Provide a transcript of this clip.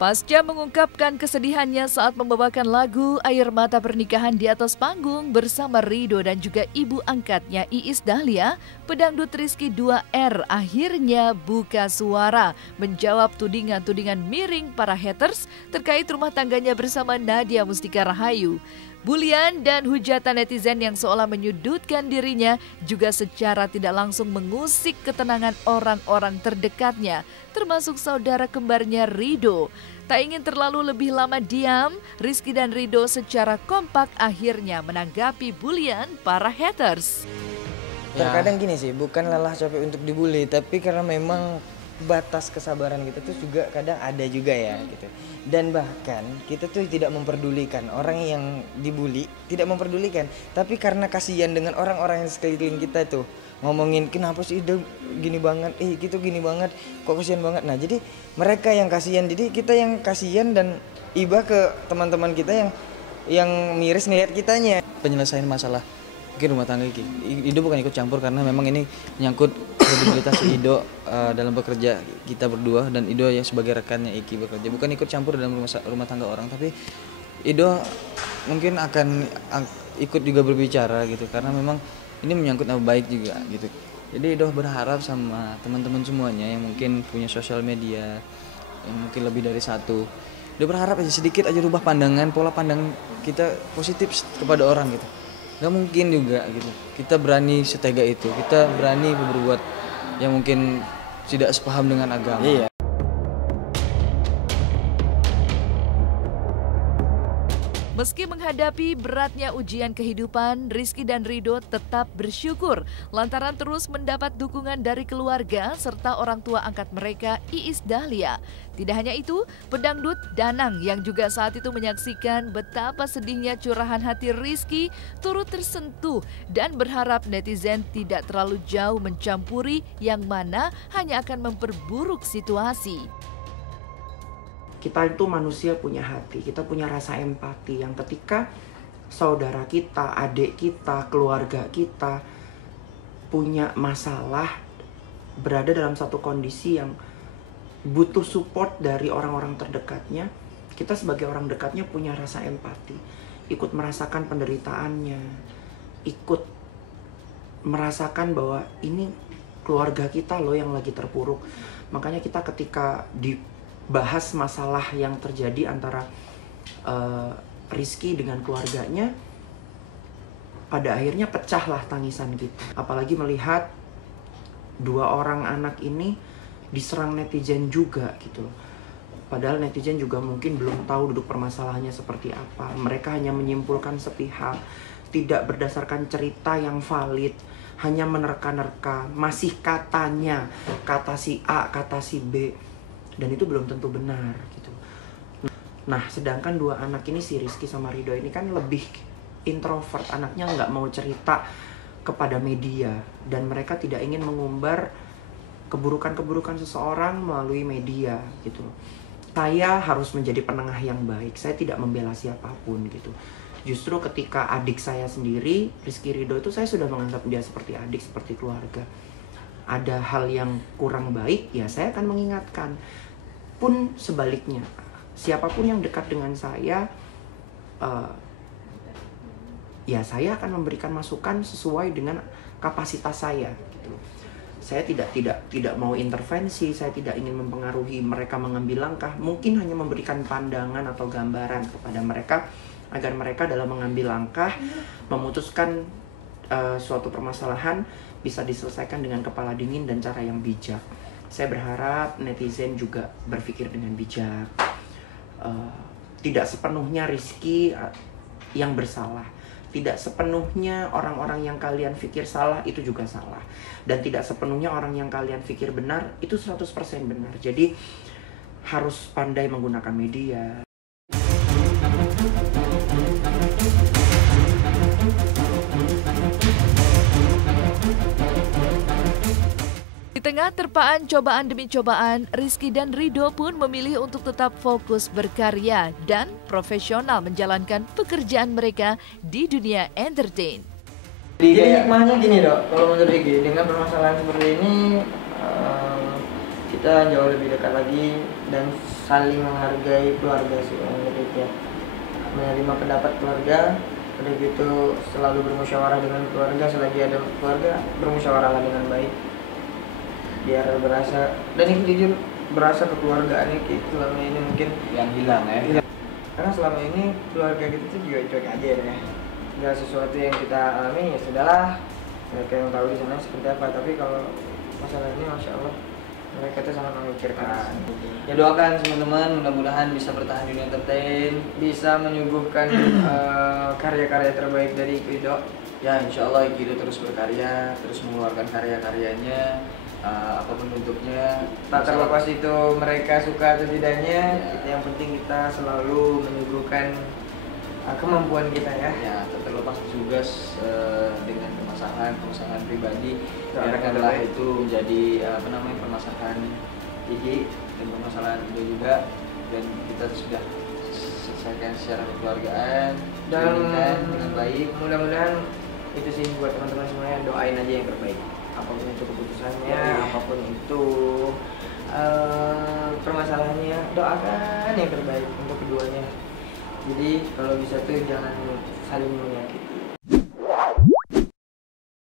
Pasca mengungkapkan kesedihannya saat membawakan lagu Air Mata Pernikahan di atas panggung bersama Ridho dan juga ibu angkatnya Iis Dahlia, pedangdut Rizky 2R akhirnya buka suara menjawab tudingan-tudingan miring para haters terkait rumah tangganya bersama Nadia Mustika Rahayu. Bulian dan hujatan netizen yang seolah menyudutkan dirinya juga secara tidak langsung mengusik ketenangan orang-orang terdekatnya, termasuk saudara kembarnya Ridho. Tak ingin terlalu lebih lama diam, Rizky dan Ridho secara kompak akhirnya menanggapi bulian para haters. Terkadang gini sih, bukan lelah capek untuk dibully, tapi karena memang batas kesabaran kita tuh juga kadang ada juga ya gitu. Dan bahkan kita tuh tidak memperdulikan orang yang dibully, tidak memperdulikan, tapi karena kasihan dengan orang-orang yang sekeliling kita tuh ngomongin kenapa sih Ido gini banget, gitu gini banget, kok kasihan banget. Nah jadi mereka yang kasihan, jadi kita yang kasihan dan iba ke teman-teman kita yang miris ngeliat kitanya. Penyelesaian masalah mungkin rumah tangga Ido bukan ikut campur karena memang ini menyangkut kredibilitas Ido dalam bekerja kita berdua, dan Ido yang sebagai rekannya Iki bekerja, bukan ikut campur dalam rumah tangga orang, tapi Ido mungkin akan ikut juga berbicara gitu karena memang ini menyangkut nama baik juga gitu. Jadi Ido berharap sama teman-teman semuanya yang mungkin punya sosial media yang mungkin lebih dari satu, Ido berharap aja sedikit aja rubah pandangan, pola pandang kita positif kepada orang gitu. Gak mungkin juga gitu kita berani setega itu, kita berani berbuat yang mungkin tidak sepaham dengan agama. Iya. Meski menghadapi beratnya ujian kehidupan, Rizky dan Ridho tetap bersyukur lantaran terus mendapat dukungan dari keluarga serta orang tua angkat mereka, Iis Dahlia. Tidak hanya itu, pedangdut Danang yang juga saat itu menyaksikan betapa sedihnya curahan hati Rizky turut tersentuh dan berharap netizen tidak terlalu jauh mencampuri yang mana hanya akan memperburuk situasi. Kita itu manusia punya hati, kita punya rasa empati yang ketika saudara kita, adik kita, keluarga kita punya masalah, berada dalam satu kondisi yang butuh support dari orang-orang terdekatnya, kita sebagai orang dekatnya punya rasa empati, ikut merasakan penderitaannya, ikut merasakan bahwa ini keluarga kita loh yang lagi terpuruk. Makanya kita ketika bahas masalah yang terjadi antara Rizky dengan keluarganya, pada akhirnya pecahlah tangisan kita. Apalagi melihat dua orang anak ini diserang netizen juga gitu. Padahal netizen juga mungkin belum tahu duduk permasalahannya seperti apa. Mereka hanya menyimpulkan sepihak, tidak berdasarkan cerita yang valid, hanya menerka-nerka, masih katanya, kata si A, kata si B. Dan itu belum tentu benar gitu. Nah, sedangkan dua anak ini, si Rizky sama Ridho ini kan lebih introvert. Anaknya nggak mau cerita kepada media. Dan mereka tidak ingin mengumbar keburukan-keburukan seseorang melalui media gitu. Saya harus menjadi penengah yang baik. Saya tidak membela siapapun gitu. Justru ketika adik saya sendiri, Rizky Ridho itu saya sudah menganggap dia seperti adik, seperti keluarga. Ada hal yang kurang baik, ya saya akan mengingatkan. Pun sebaliknya, siapapun yang dekat dengan saya, ya saya akan memberikan masukan sesuai dengan kapasitas saya. Gitu. Saya tidak mau intervensi, saya tidak ingin mempengaruhi mereka mengambil langkah. Mungkin hanya memberikan pandangan atau gambaran kepada mereka agar mereka dalam mengambil langkah, memutuskan suatu permasalahan bisa diselesaikan dengan kepala dingin dan cara yang bijak. Saya berharap netizen juga berpikir dengan bijak. Tidak sepenuhnya Rizky yang bersalah. Tidak sepenuhnya orang-orang yang kalian pikir salah itu juga salah. Dan tidak sepenuhnya orang yang kalian pikir benar itu 100% benar. Jadi harus pandai menggunakan media. Di tengah terpaan cobaan demi cobaan, Rizky dan Ridho pun memilih untuk tetap fokus berkarya dan profesional menjalankan pekerjaan mereka di dunia entertain. Jadi hikmahnya gini dok, kalau menurut Iki, dengan permasalahan seperti ini kita jauh lebih dekat lagi dan saling menghargai keluarga sih, gitu ya. Menerima pendapat keluarga, udah gitu selalu bermusyawarah dengan keluarga, selagi ada keluarga bermusyawarahlah dengan baik biar berasa, dan ini jujur berasa kekeluargaan ini selama ini mungkin yang hilang ya. karena selama ini keluarga kita tuh juga cuek aja ya, segala sesuatu yang kita alami ya sudahlah, mereka yang tahu di sana seperti apa. Tapi kalau masalah ini masya Allah mereka tuh sangat memikirkan. Ya doakan teman-teman, mudah-mudahan bisa bertahan di dunia entertain, Bisa menyuguhkan karya-karya terbaik dari Ido. ya insya Allah Ikido terus berkarya, terus mengeluarkan karya-karyanya, apapun bentuknya. Tak terlepas itu mereka suka atau tidaknya, yang penting kita selalu menyuguhkan kemampuan kita ya. Ya tak terlepas juga dengan permasalahan pribadi Doakan yang yang adalah terbaik. itu menjadi permasalahan Iki dan permasalahan Ido juga, dan kita sudah selesaikan secara kekeluargaan Dan dengan baik. mudah-mudahan itu sih buat teman-teman semuanya, doain aja yang terbaik. Apapun itu keputusannya, apapun itu permasalahannya, doakan yang terbaik untuk keduanya. Jadi kalau bisa tuh jangan saling menyakiti.